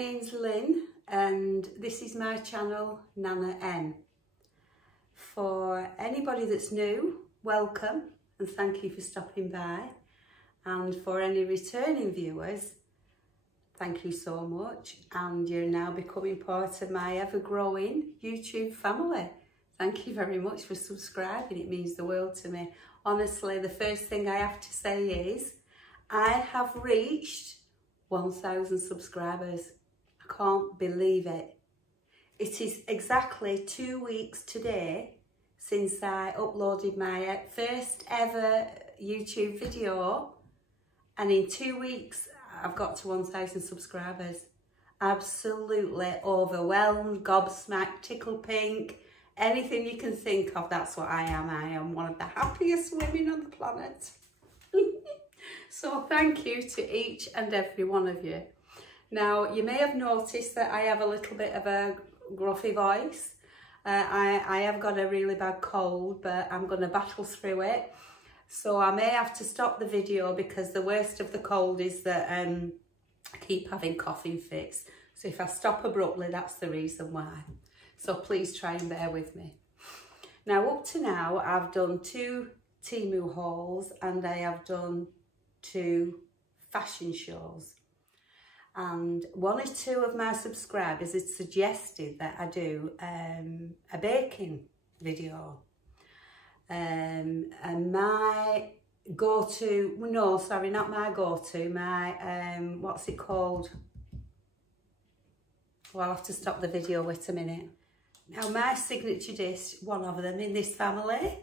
name's Lynn and this is my channel, Nanna-m. For anybody that's new, welcome and thank you for stopping by. And for any returning viewers, thank you so much. And you're now becoming part of my ever-growing YouTube family. Thank you very much for subscribing. It means the world to me. Honestly, the first thing I have to say is I have reached 1,000 subscribers. I can't believe it. It is exactly 2 weeks today since I uploaded my first ever YouTube video, and in 2 weeks I've got to 1,000 subscribers. Absolutely overwhelmed, gobsmacked, tickle pink, anything you can think of, that's what I am. I am one of the happiest women on the planet. So thank you to each and every one of you. Now, you may have noticed that I have a little bit of a gruffy voice. I have got a really bad cold, but I'm going to battle through it. So I may have to stop the video because the worst of the cold is that I keep having coughing fits. So if I stop abruptly, that's the reason why. So please try and bear with me. Now, up to now, I've done 2 Temu hauls and I have done 2 fashion shows. And 1 or 2 of my subscribers had suggested that I do a baking video. And my go-to, no, sorry, not my go-to, my, what's it called? Well, I'll have to stop the video, wait a minute. Now, my signature dish, one of them in this family,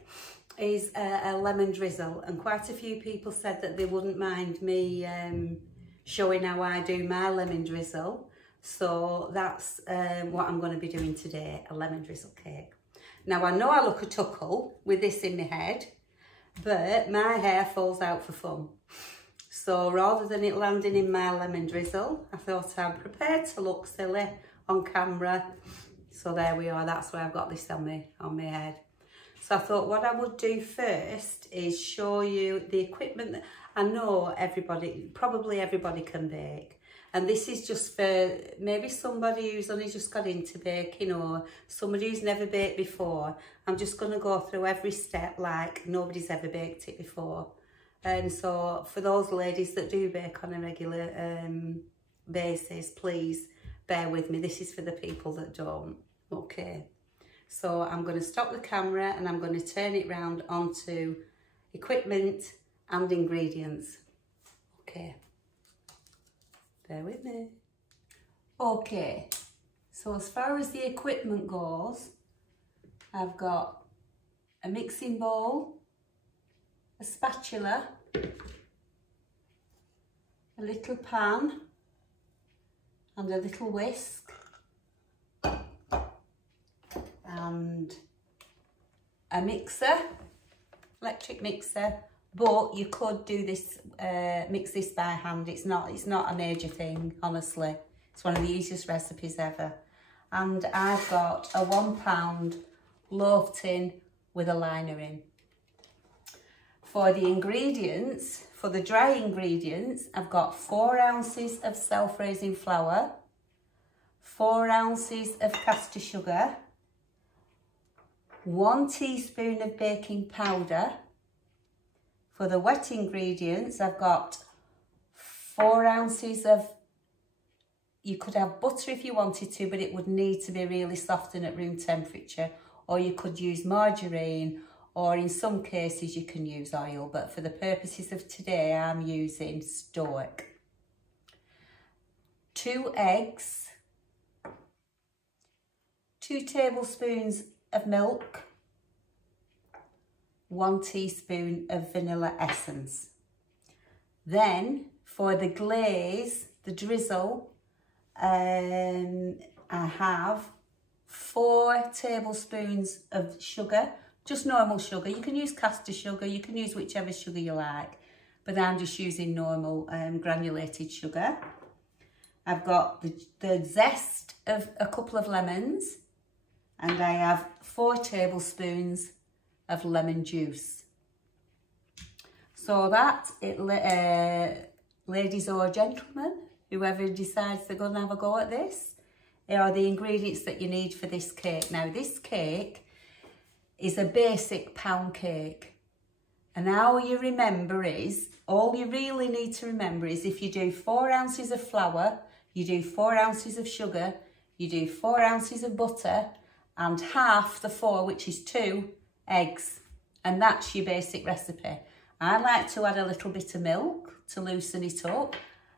is a lemon drizzle. And quite a few people said that they wouldn't mind me showing how I do my lemon drizzle. So that's what I'm going to be doing today, a lemon drizzle cake. Now, I know I look a tuckle with this in my head, but my hair falls out for fun. So rather than it landing in my lemon drizzle, I thought I'm prepared to look silly on camera. So there we are, that's why I've got this on my head. So I thought what I would do first is show you the equipment that I know probably everybody can bake. And this is just for maybe somebody who's only just got into baking or somebody who's never baked before. I'm just going to go through every step like nobody's ever baked it before. And so for those ladies that do bake on a regular basis, please bear with me. This is for the people that don't. Okay. So I'm going to stop the camera and I'm going to turn it round onto equipment and ingredients. Okay. Bear with me. Okay. So as far as the equipment goes, I've got a mixing bowl, a spatula, a little pan and a little whisk and a mixer, electric mixer, but you could do this, mix this by hand. It's not a major thing, honestly. It's one of the easiest recipes ever. And I've got a 1 pound loaf tin with a liner in. For the ingredients, for the dry ingredients, I've got 4 ounces of self-raising flour, 4 ounces of caster sugar, 1 teaspoon of baking powder. For the wet ingredients, I've got 4 ounces of, you could have butter if you wanted to, but it would need to be really soft and at room temperature, or you could use margarine, or in some cases you can use oil, but for the purposes of today, I'm using Stoic. 2 eggs, 2 tablespoons of milk, 1 teaspoon of vanilla essence. Then for the glaze, the drizzle, I have 4 tablespoons of sugar, just normal sugar. You can use caster sugar, you can use whichever sugar you like, but I'm just using normal granulated sugar. I've got the zest of a couple of lemons, and I have 4 tablespoons of lemon juice. So that, ladies or gentlemen, whoever decides they're going to have a go at this. Here are the ingredients that you need for this cake. Now this cake is a basic pound cake. And how you remember is, all you really need to remember is if you do 4 ounces of flour, you do 4 ounces of sugar, you do 4 ounces of butter, and half the 4, which is 2 eggs. And that's your basic recipe. I like to add a little bit of milk to loosen it up.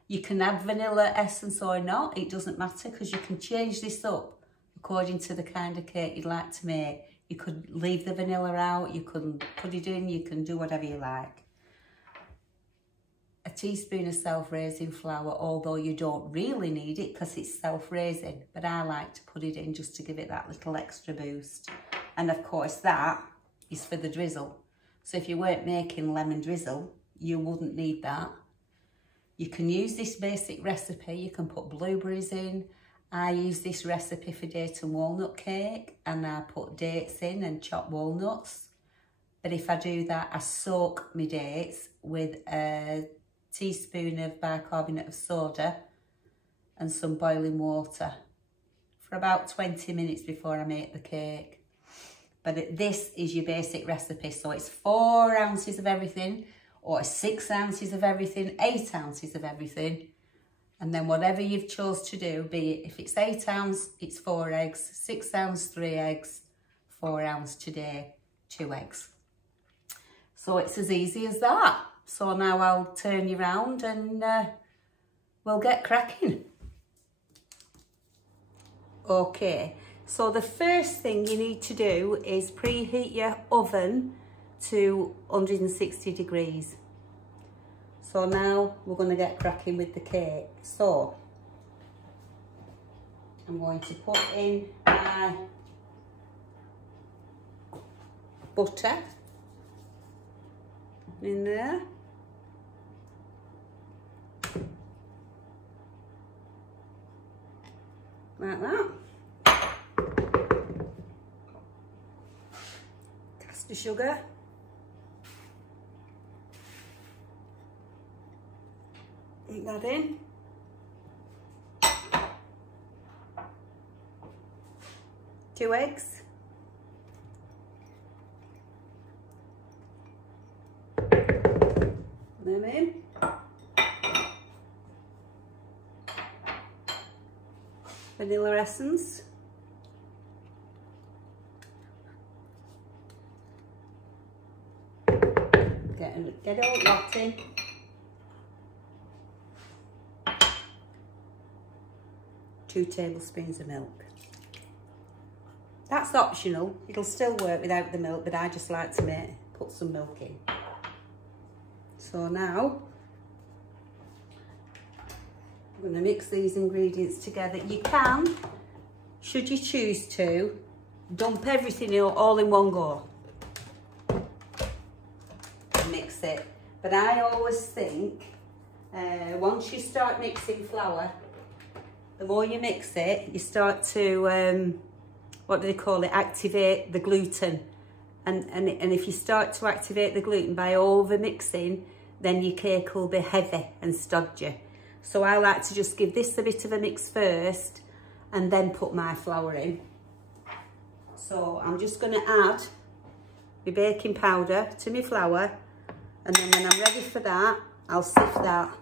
You can add vanilla essence or not, it doesn't matter, because you can change this up according to the kind of cake you'd like to make. You could leave the vanilla out, you can put it in, you can do whatever you like. A teaspoon of self-raising flour, although you don't really need it because it's self-raising, but I like to put it in just to give it that little extra boost. And of course that is for the drizzle. So if you weren't making lemon drizzle, you wouldn't need that. You can use this basic recipe, you can put blueberries in. I use this recipe for date and walnut cake, and I put dates in and chopped walnuts. But if I do that, I soak my dates with a teaspoon of bicarbonate of soda and some boiling water for about 20 minutes before I make the cake. But this is your basic recipe, so it's 4 ounces of everything, or 6 ounces of everything, 8 ounces of everything. And then whatever you've chose to do, be it if it's 8 ounce, it's 4 eggs, 6 ounce, 3 eggs, 4 ounce today, 2 eggs. So it's as easy as that. So now I'll turn you round and we'll get cracking. Okay, so the first thing you need to do is preheat your oven to 160 degrees. So now we're going to get cracking with the cake. So I'm going to put in my butter in there. Like that. Caster sugar. Put that in. Two eggs. Them in. Vanilla essence. Get it all locked in. Two tablespoons of milk. That's optional. It'll still work without the milk, but I just like to put some milk in. So now I'm going to mix these ingredients together. You can, should you choose to, dump everything all in one go. Mix it. But I always think once you start mixing flour, the more you mix it, you start to, what do they call it, activate the gluten. And if you start to activate the gluten by over mixing, then your cake will be heavy and stodgy. So I like to just give this a bit of a mix first and then put my flour in. So I'm just going to add my baking powder to my flour, and then when I'm ready for that, I'll sift that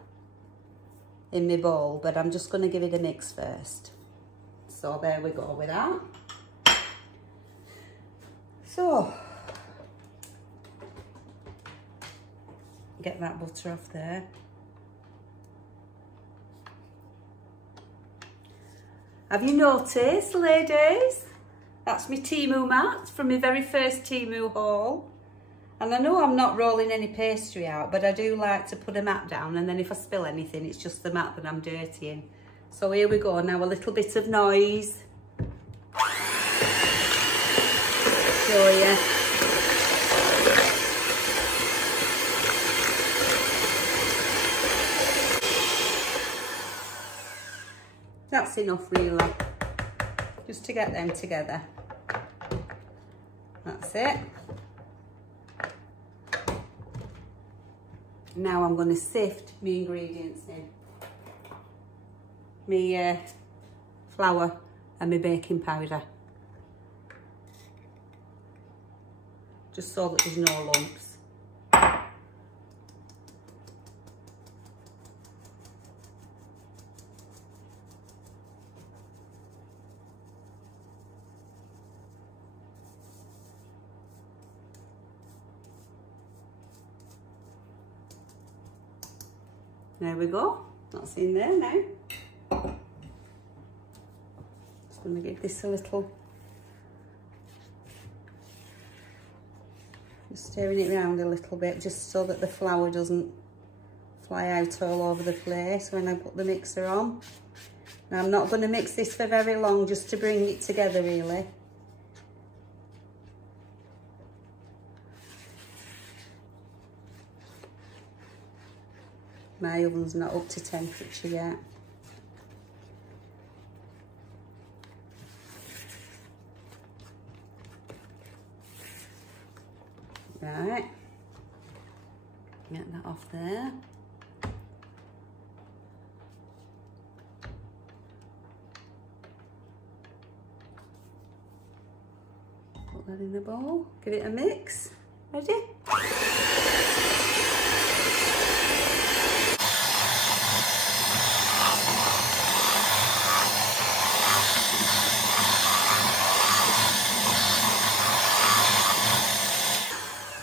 in my bowl, but I'm just going to give it a mix first. So there we go with that. So get that butter off there. Have you noticed, ladies? That's my Temu mat from my very first Temu haul. And I know I'm not rolling any pastry out, but I do like to put a mat down, and then if I spill anything, it's just the mat that I'm dirtying. So here we go, now a little bit of noise. Show you. That's enough really, just to get them together. That's it. Now I'm going to sift my ingredients in. my flour and my baking powder. Just so that there's no lumps. There we go, that's in there now. Just going to give this a little, just stirring it around a little bit just so that the flour doesn't fly out all over the place when I put the mixer on. Now I'm not going to mix this for very long, just to bring it together really. My oven's not up to temperature yet. Right, get that off there. Put that in the bowl, give it a mix. Ready?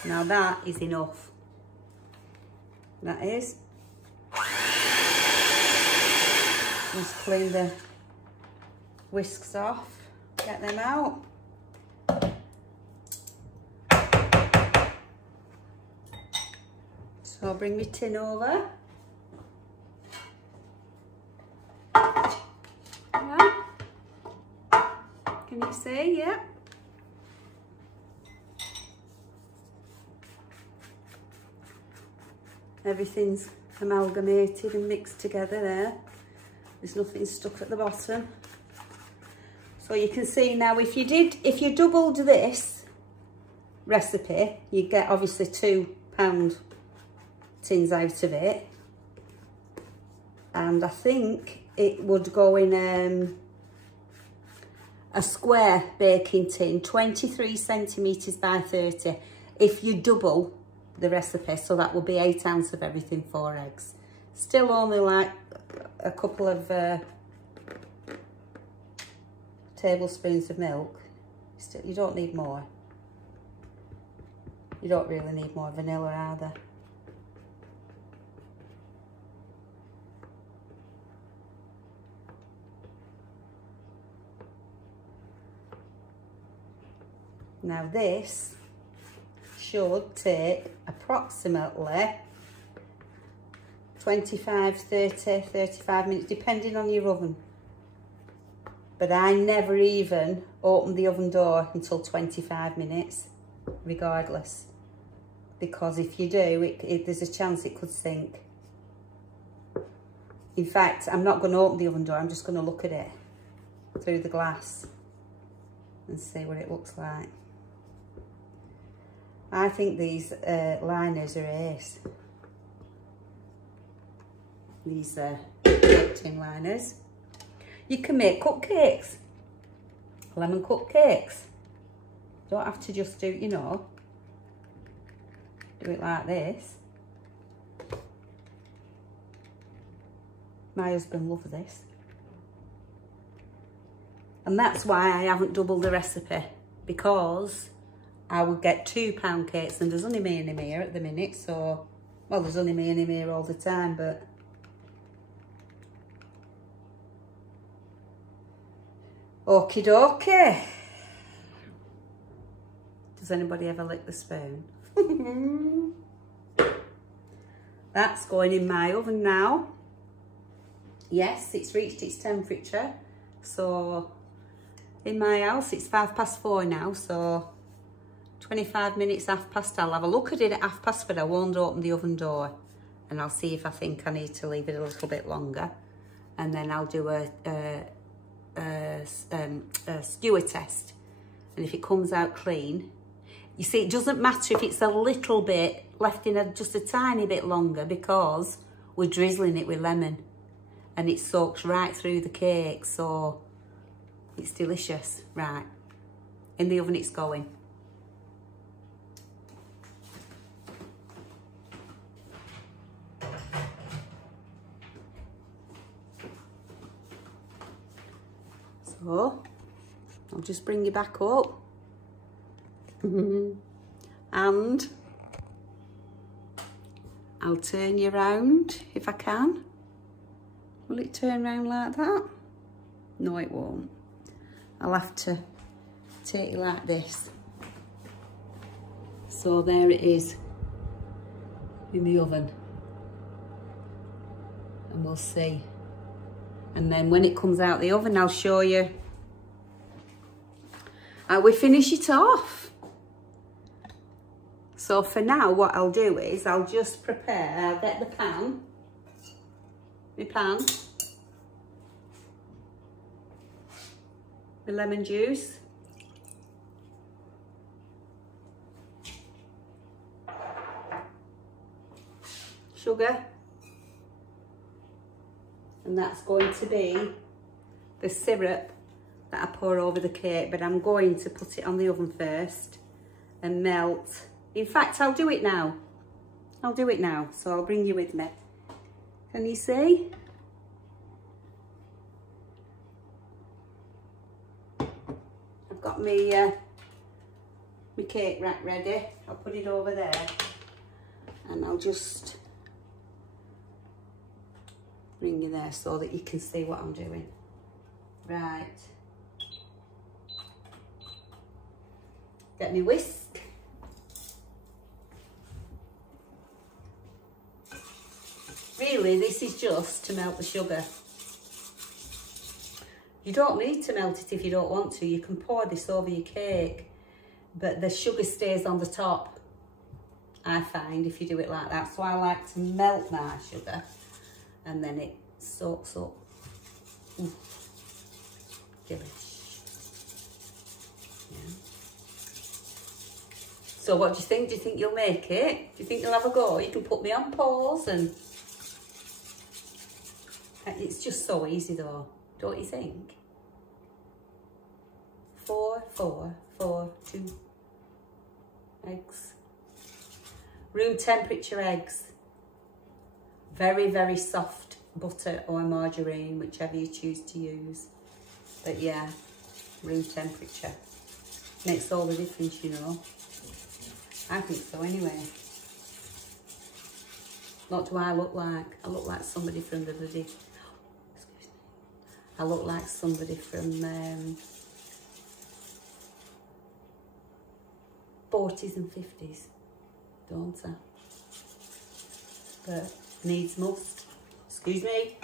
Now that is enough. That is. Just clean the whisks off, get them out. So I'll bring my tin over. Right. Can you see? Yeah. Everything's amalgamated and mixed together there. There's nothing stuck at the bottom. So you can see now, if you doubled this recipe, you get obviously £2 tins out of it. And I think it would go in a square baking tin, 23 centimetres by 30, if you double the recipe, so that will be 8 ounces of everything, 4 eggs. Still only like a couple of tablespoons of milk. Still, you don't need more. You don't really need more vanilla either. Now this should take approximately 25, 30, 35 minutes, depending on your oven. But I never even open the oven door until 25 minutes, regardless. Because if you do, there's a chance it could sink. In fact, I'm not going to open the oven door, I'm just going to look at it through the glass and see what it looks like. I think these liners are ace. These tin liners. You can make cupcakes, lemon cupcakes. Don't have to just do, you know, do it like this. My husband loves this. And that's why I haven't doubled the recipe, because I would get £2 cakes, and there's only me and him here at the minute, so, well, there's only me and him here all the time, but okie dokie. Does anybody ever lick the spoon? That's going in my oven now. Yes, it's reached its temperature. So in my house, it's 4:05 now, so 25 minutes, 4:30. I'll have a look at it at 4:30, but I won't open the oven door, and I'll see if I think I need to leave it a little bit longer, and then I'll do a skewer test, and if it comes out clean, you see, it doesn't matter if it's a little bit left in just a tiny bit longer, because we're drizzling it with lemon, and it soaks right through the cake, so it's delicious. Right, in the oven it's going. So I'll just bring you back up and I'll turn you round if I can. Will it turn round like that? No, it won't. I'll have to take it like this. So there it is in the oven, and we'll see. And then when it comes out the oven, I'll show you how we finish it off. So for now, what I'll do is I'll just prepare, I'll get the pan, my lemon juice, sugar, and that's going to be the syrup that I pour over the cake, but I'm going to put it on the oven first and melt. In fact, I'll do it now. I'll do it now, so I'll bring you with me. Can you see? I've got my cake rack ready. I'll put it over there and I'll just bring you there so that you can see what I'm doing. Right. Get me whisk. Really, this is just to melt the sugar. You don't need to melt it if you don't want to. You can pour this over your cake, but the sugar stays on the top, I find, if you do it like that. So I like to melt my sugar and then it soaks up. Delish. Yeah. So what do you think? Do you think you'll make it? Do you think you'll have a go? You can put me on pause, and it's just so easy though, don't you think? 4, 4, 4, 2 eggs. Room temperature eggs. Very, very soft butter or margarine, whichever you choose to use. But yeah, room temperature. Makes all the difference, you know. I think so anyway. What do I look like? I look like somebody from the bloody... Excuse me. I look like somebody from 40s and 50s, don't I? But needs must. Excuse me.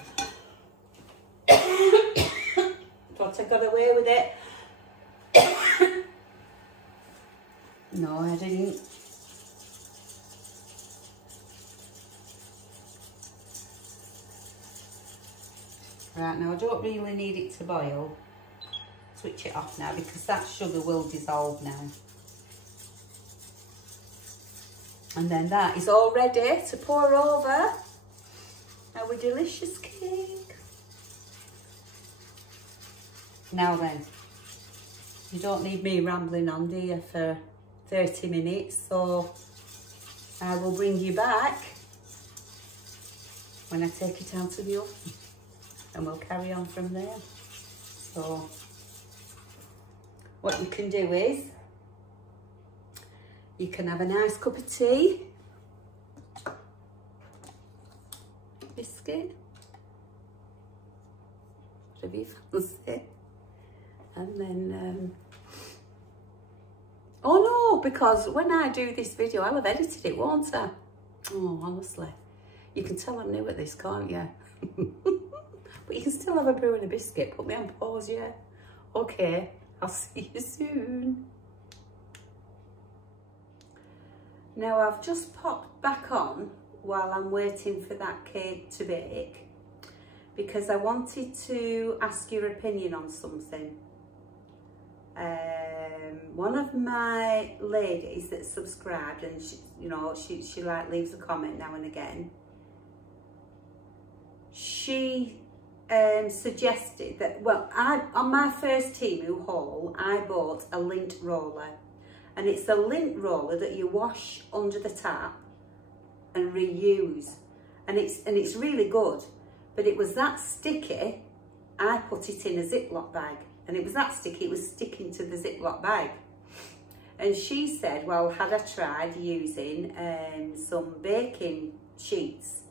Thought I got away with it. No, I didn't. Right, now I don't really need it to boil. Switch it off now because that sugar will dissolve now. And then that is all ready to pour over our delicious cake. Now then, you don't need me rambling on, do you, for 30 minutes, so I will bring you back when I take it out of the oven and we'll carry on from there. So what you can do is you can have a nice cup of tea, biscuit, whatever you fancy, and then oh no, because when I do this video I'll have edited it, won't I? Oh, honestly, you can tell I'm new at this, can't you? But you can still have a brew and a biscuit. Put me on pause, yeah? Okay, I'll see you soon. Now I've just popped back on while I'm waiting for that cake to bake because I wanted to ask your opinion on something. One of my ladies that subscribed, and she, you know, she like leaves a comment now and again. She suggested that, well, on my first Temu haul, I bought a lint roller. And it's a lint roller that you wash under the tap and reuse. And it's really good. But it was that sticky, I put it in a Ziploc bag. And it was that sticky, it was sticking to the Ziploc bag. And she said, well, had I tried using some baking sheets?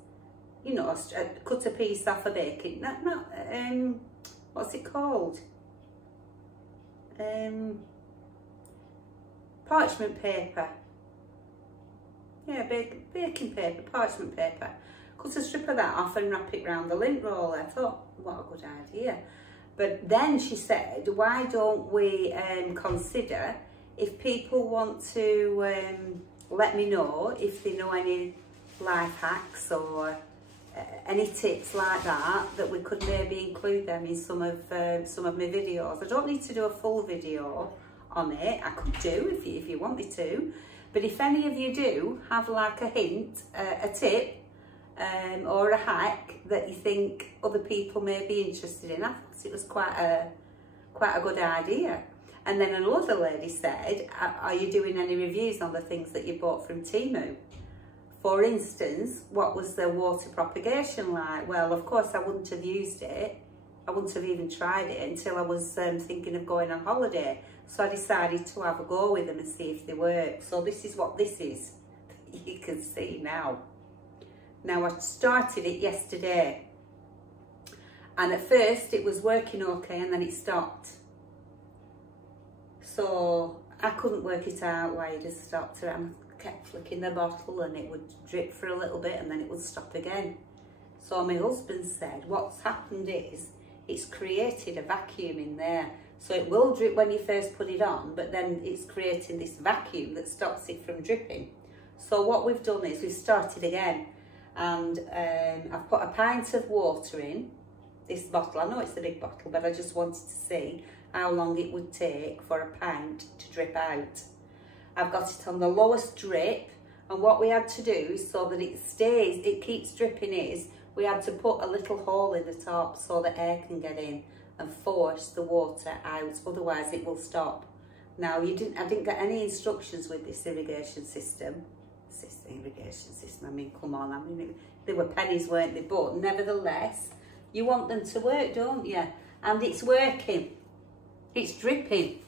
You know, cut a piece off a baking, what's it called? Parchment paper. Yeah, baking paper, parchment paper. Cut a strip of that off and wrap it round the lint roller. I thought, what a good idea. But then she said, why don't we consider, if people want to let me know if they know any life hacks or any tips like that, that we could maybe include them in some of my videos. I don't need to do a full video on it. I could do if you want me to, but if any of you do have like a hint, a tip, or a hack that you think other people may be interested in, I thought it was quite a good idea. And then another lady said, are you doing any reviews on the things that you bought from Temu? For instance, what was the water propagation like? Well, of course, I wouldn't have used it. I wouldn't have even tried it until I was thinking of going on holiday. So I decided to have a go with them and see if they work. So this is what this is. You can see now. Now, I started it yesterday. And at first, it was working okay, and then it stopped. So I couldn't work it out why it just stopped. I kept flicking the bottle and it would drip for a little bit and then it would stop again. So my husband said what's happened is it's created a vacuum in there. So it will drip when you first put it on, but then it's creating this vacuum that stops it from dripping. So what we've done is we've started again, and I've put a pint of water in this bottle. I know it's a big bottle, but I just wanted to see how long it would take for a pint to drip out. I've got it on the lowest drip, and what we had to do so that it keeps dripping is we had to put a little hole in the top so that air can get in and force the water out, otherwise it will stop. Now I didn't get any instructions with this irrigation system. I mean, come on, I mean, they were pennies, weren't they? But nevertheless, you want them to work, don't you? And it's working. It's dripping.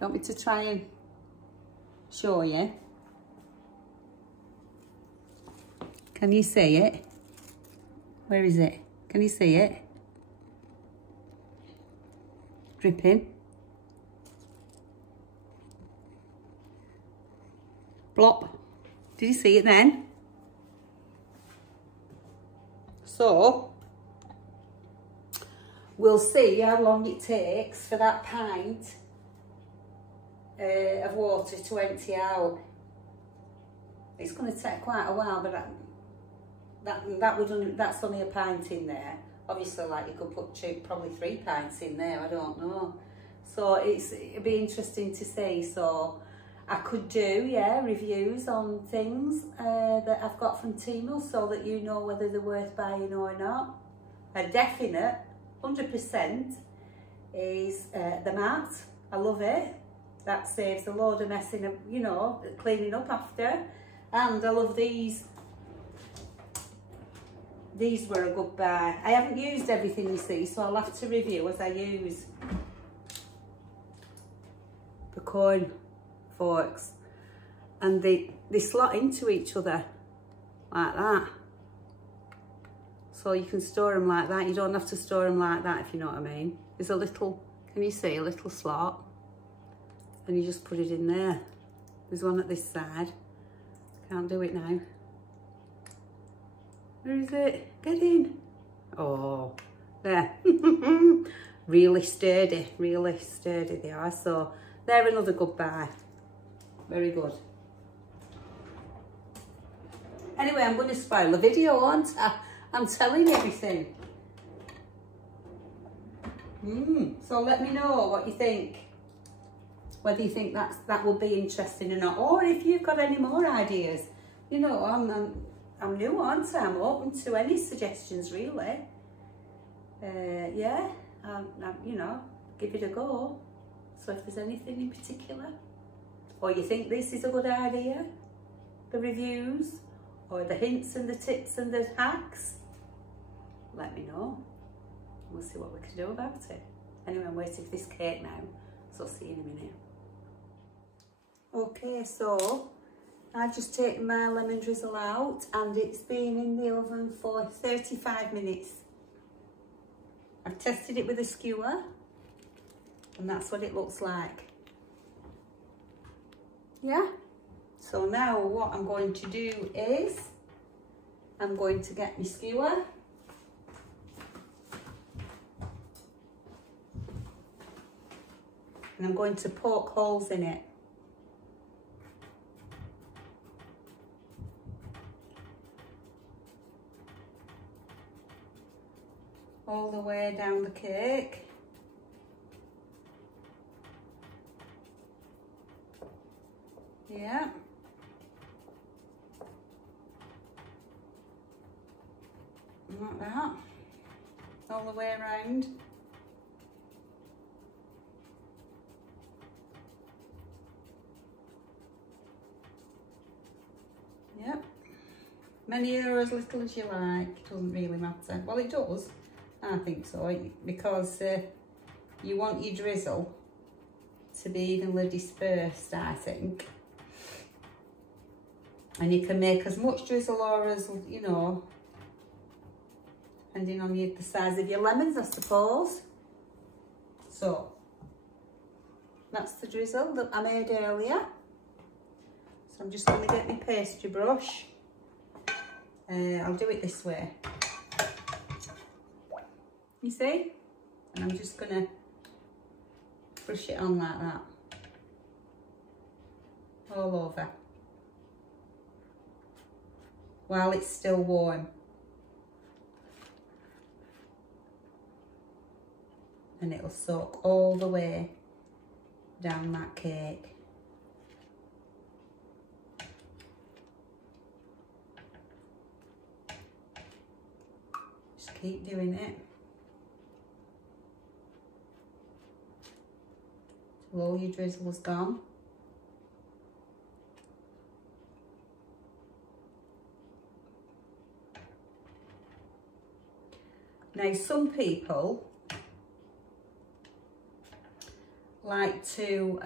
Want me to try and show you? Can you see it? Where is it? Can you see it? Dripping. Blop. Did you see it then? So, we'll see how long it takes for that pint of water to empty out. It's going to take quite a while, but that's only a pint in there. Obviously, like, you could put probably 3 pints in there, I don't know. So it'd be interesting to see. So I could do, yeah, reviews on things that I've got from Temu so that you know whether they're worth buying or not. A definite 100% is the mat. I love it. That saves a load of messing up, you know, cleaning up after. And I love these. These were a good buy. I haven't used everything, you see, so I'll have to review as I use. The coin forks. And they slot into each other like that. So you can store them like that. You don't have to store them like that, if you know what I mean. There's a little, can you see, a little slot? And you just put it in there. There's one at this side. Can't do it now. Where is it? Get in. Oh, there. Really sturdy they are. So they're another good buy. Very good. Anyway, I'm going to spoil the video, aren't I? I'm telling everything. So let me know what you think. Whether you think that would be interesting or not, or if you've got any more ideas. You know, I'm new, aren't I? I'm open to any suggestions, really. Yeah, you know, give it a go. So if there's anything in particular, or you think this is a good idea, the reviews, or the hints and the tips and the hacks, let me know. We'll see what we can do about it. Anyway, I'm waiting for this cake now, so I'll see you in a minute. Okay, so I've just taken my lemon drizzle out and it's been in the oven for 35 minutes. I've tested it with a skewer and that's what it looks like. Yeah, so now what I'm going to do is I'm going to get my skewer and I'm going to poke holes in it. All the way down the cake. Yeah. Like that. All the way around. Yep. Many or as little as you like, it doesn't really matter. Well, it does. I think so, because you want your drizzle to be evenly dispersed, I think. And you can make as much drizzle or as, you know, depending on the size of your lemons, I suppose. So, that's the drizzle that I made earlier. So I'm just going to get my pastry brush. I'll do it this way. You see? And I'm just going to brush it on like that. All over. While it's still warm. And it'll soak all the way down that cake. Just keep doing it. Till all your drizzle's gone. Now, some people like to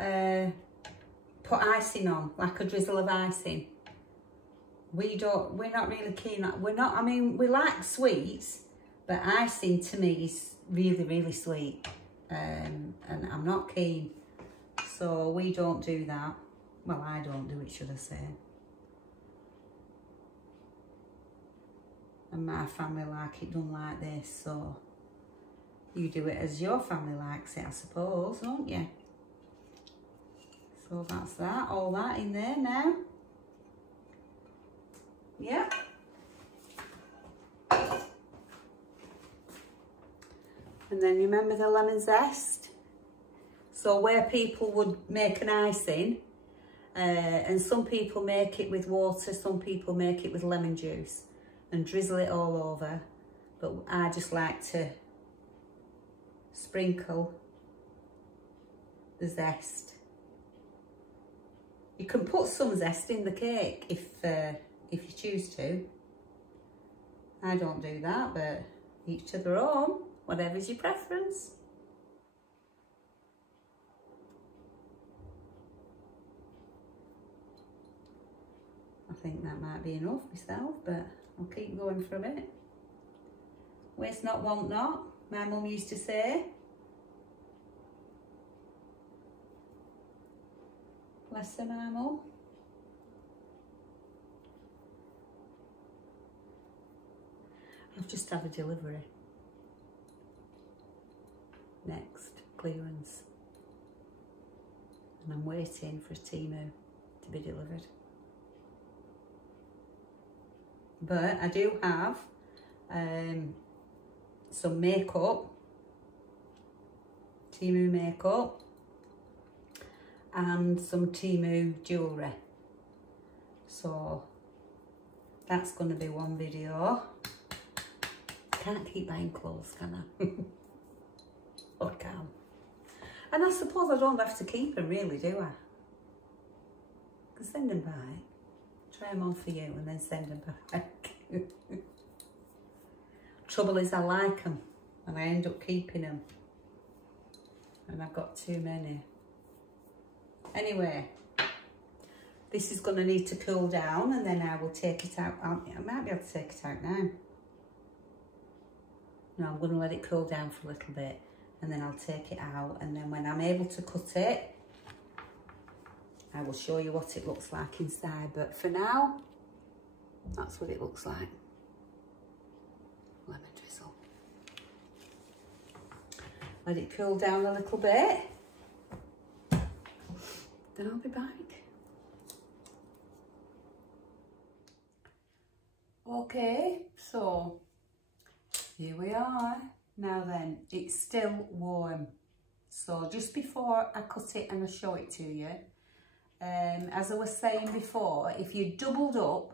put icing on, like a drizzle of icing. We're not really keen on, I mean, we like sweets, but icing to me is really, really sweet. And I'm not keen. So we don't do that. Well, I don't do it, should I say. And my family like it done like this, so you do it as your family likes it, I suppose, don't you? So that's that, all that in there now. Yeah. And then remember the lemon zest? So where people would make an icing, and some people make it with water, some people make it with lemon juice and drizzle it all over. But I just like to sprinkle the zest. You can put some zest in the cake if you choose to. I don't do that, but each to their own, whatever's your preference. I think that might be enough myself, but I'll keep going for a bit. Waste not, want not, my mum used to say. Bless her, my mum. I've just had a delivery. Next, clearance. And I'm waiting for a Timu to be delivered. But I do have some makeup, Timu makeup, and some Timu jewellery. So that's going to be one video. Can't keep buying clothes, can I? Or I can. And I suppose I don't have to keep them really, do I? I can send them back. Try them on for you and then send them back. Trouble is I like them and I end up keeping them. And I've got too many. Anyway, this is going to need to cool down and then I will take it out. I might be able to take it out now. No, I'm going to let it cool down for a little bit and then I'll take it out, and then when I'm able to cut it, I will show you what it looks like inside. But for now, that's what it looks like. Lemon drizzle. Let it cool down a little bit, then I'll be back. Okay, so here we are. Now then, it's still warm. So just before I cut it and I show it to you, as I was saying before, if you doubled up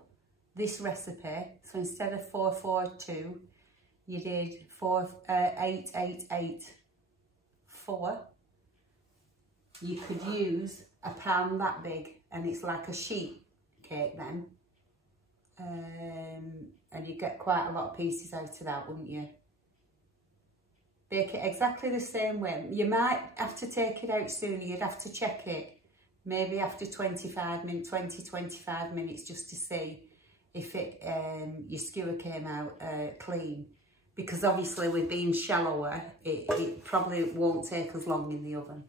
this recipe, so instead of 442, you did 8884, you could use a pan that big, and it's like a sheet cake then. And you get quite a lot of pieces out of that, wouldn't you? Bake it exactly the same way. You might have to take it out sooner. You'd have to check it maybe after 25 minutes, 20-25 minutes, just to see if it your skewer came out clean. Because obviously with being shallower, it probably won't take as long in the oven.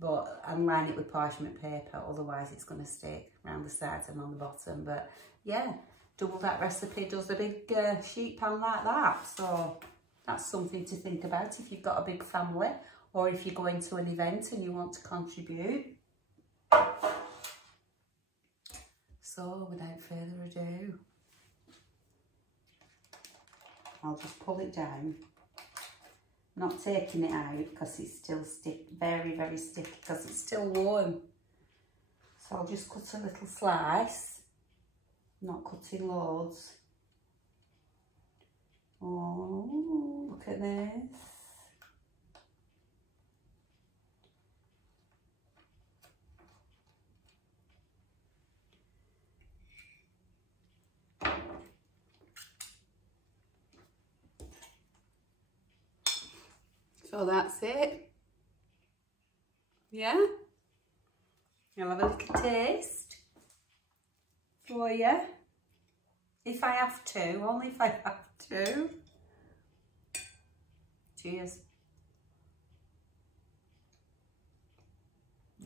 But I'm lining it with parchment paper, otherwise it's going to stick around the sides and on the bottom. But yeah, double that recipe does a big sheet pan like that. So that's something to think about if you've got a big family, or if you're going to an event and you want to contribute. So without further ado, I'll just pull it down. Not taking it out because it's still very, very sticky because it's still warm. So I'll just cut a little slice, not cutting loads. Oh, look at this. So that's it. Yeah? I'll have a little taste for you. If I have to, only if I have to. Cheers.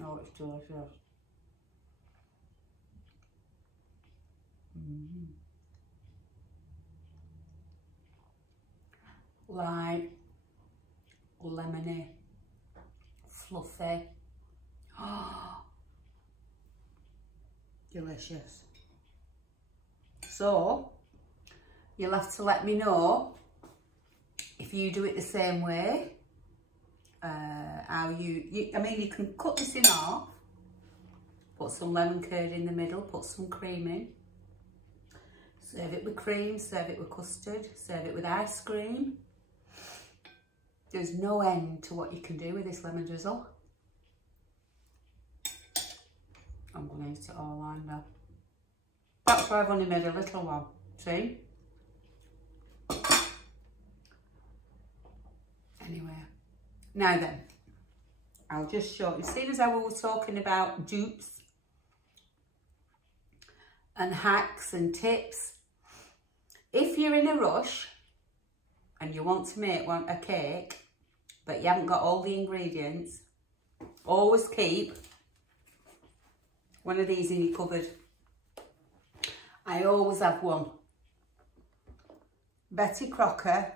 Oh, it's delicious. Light, lemony, fluffy. Oh, delicious. So you'll have to let me know if you do it the same way. How you I mean, you can cut this in half, put some lemon curd in the middle, put some cream in, serve it with cream, serve it with custard, serve it with ice cream. There's no end to what you can do with this lemon drizzle. I'm going to eat it all on now. That's why I've only made a little one. See? Anyway, now then, I'll just show you. Seeing as how we were talking about dupes and hacks and tips, if you're in a rush and you want to make a cake, but you haven't got all the ingredients, always keep one of these in your cupboard. I always have one. Betty Crocker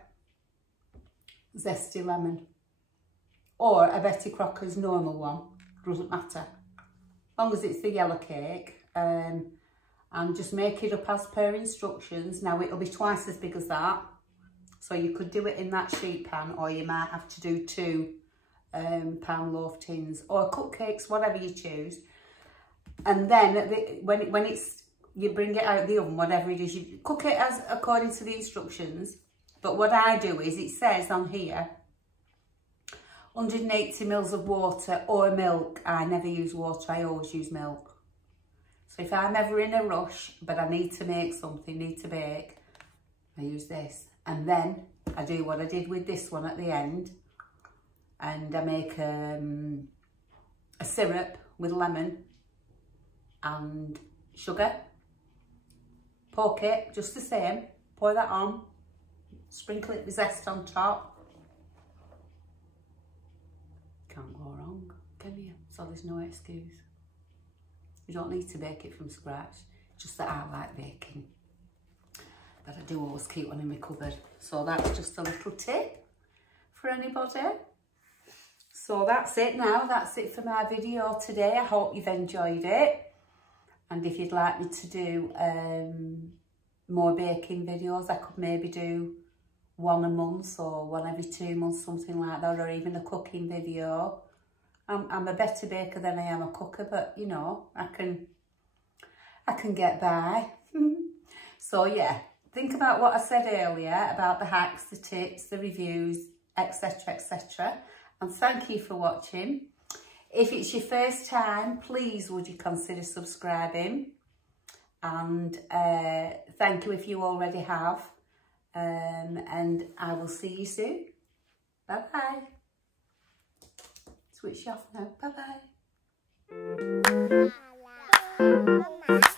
Zesty Lemon, or a Betty Crocker's normal one, doesn't matter. As long as it's the yellow cake, and just make it up as per instructions. Now it'll be twice as big as that. So you could do it in that sheet pan, or you might have to do 2 pound loaf tins or cupcakes, whatever you choose. And then when it's you bring it out of the oven, whatever it is, you cook it as according to the instructions. But what I do is, it says on here 180 mils of water or milk. I never use water, I always use milk. So if I'm ever in a rush but I need to make something, need to bake, I use this. And then I do what I did with this one at the end, and I make a syrup with lemon and sugar. Poke it just the same, pour that on, sprinkle it with zest on top. Can't go wrong, can you? So there's no excuse. You don't need to bake it from scratch, just that I like baking. But I do always keep one in my cupboard. So that's just a little tip for anybody. So that's it now. That's it for my video today. I hope you've enjoyed it. And if you'd like me to do more baking videos, I could maybe do one a month or one every 2 months, something like that, or even a cooking video. I'm a better baker than I am a cooker, but you know, I can get by. So yeah. Think about what I said earlier about the hacks, the tips, the reviews, etc, etc. And thank you for watching. If it's your first time, please would you consider subscribing. And thank you if you already have. And I will see you soon. Bye-bye. Switch off now. Bye-bye.